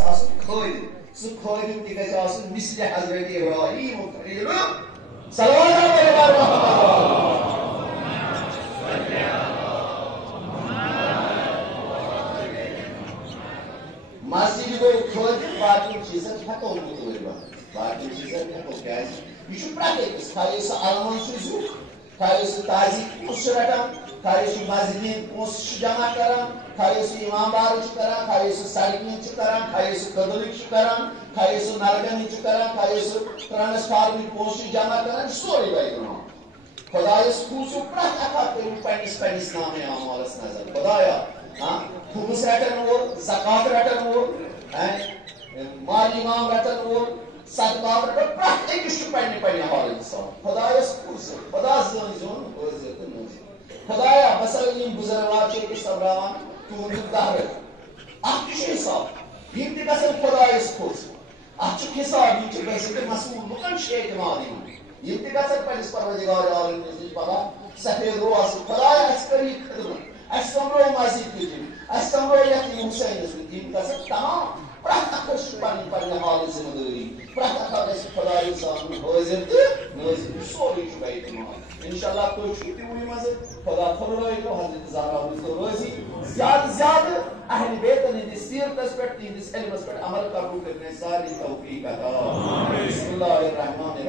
گژھِ آسُن خٲلِد سُہ خٲلِد تہِ گژھِ آسُن مِثلِ حضرت ابراہیم خلیل صلوات مسجد گوٚو خٲلِد باقٕے چیٖزن ہٮ۪کو مُتوٲرۍ بنٲوِتھ باقٕے چیٖزن ہٮ۪کو کیٛازِ یہِ چھُ پرٛٮ۪تھ أکِس خاص سُہ علمن چھُ زیُٹھ خاص سُہ تازی پونٛسہٕ چھُ رٹان خاص سُہ مسجد ہٕنٛدۍ پونٛسہٕ چھُ جمع کران خاص سُہ اِمامبار چھُ کران خاص سُہ سڑکہِ ہٕنٛدۍ چھُ کران خاص سُہ کٔدلٕکۍ چھُ کران خاص سُہ نلکن ہٕنٛدۍ چھُ کران خاص سُہ ٹرانسفارمٕکۍ پونٛسہٕ چھُ جمع کران یہِ چھُ سورُے بیتُلمال خۄدایس کھوٗژِو پرٛٮ۪تھ اکھ تٔمِس پننِس نامے اعمالس نظر خۄدایا خُمُس رٹن وول زکات رٹن وول مال امام رٹن وول صدقات رٹن پرٛٮ۪تھ أکِس چھُ پننہِ حالٕچ حساب خۄدایس کھوٗژِو خۄدا زٲنۍزیون حٲضِر تہٕ نٲظِر خۄدایا بسا یِم بُزرگوار چھِ أکِس سبراوان تُہُنٛد دہرٕ اتھ تہِ چھُ حساب یِم تہِ گژھن خۄدایس خۄش اتھ چھُ حساب یِم چھِ گژھِ تہٕ مسوٗل لُکن چھِ اعتماد یِوان یِم تہِ گژھن پننِس پروردگار عالم نِش پگاہ سفید رو آسٕنۍ خۄدایا اَسہِ کٔر یہِ خدمت اَسہِ سمبرو مسجد کِچن اَسہِ سمبرو یتیٖم حُسینس سۭتۍ یِم گژھن تمام پرٛٮ۪تھ اکھس چھُ پننہِ حالٕچ ذمہٕ دٲری پرٛٮ۪تھ اکھ گژھِ خۄدایس سامنے حٲضِر تہٕ نٲظِر یہِ سورُے چھُ بیتُلمال انشاءاللہ تُہۍ چھُو تِموٕے منٛزٕ خۄدا پھٔلرٲیِو حضرت زہرا روٗزتو رٲضی زیادٕ زیادٕ اہلِ بیتن ہٕنٛدِس سیٖرتس پٮ۪ٹھ تِہنٛدِس علمس پٮ۪ٹھ عمل کرنُک کٔرِنۍ اَسہِ سارنٕے توفیٖق عطا بسم اللہ الرحمن الرحیم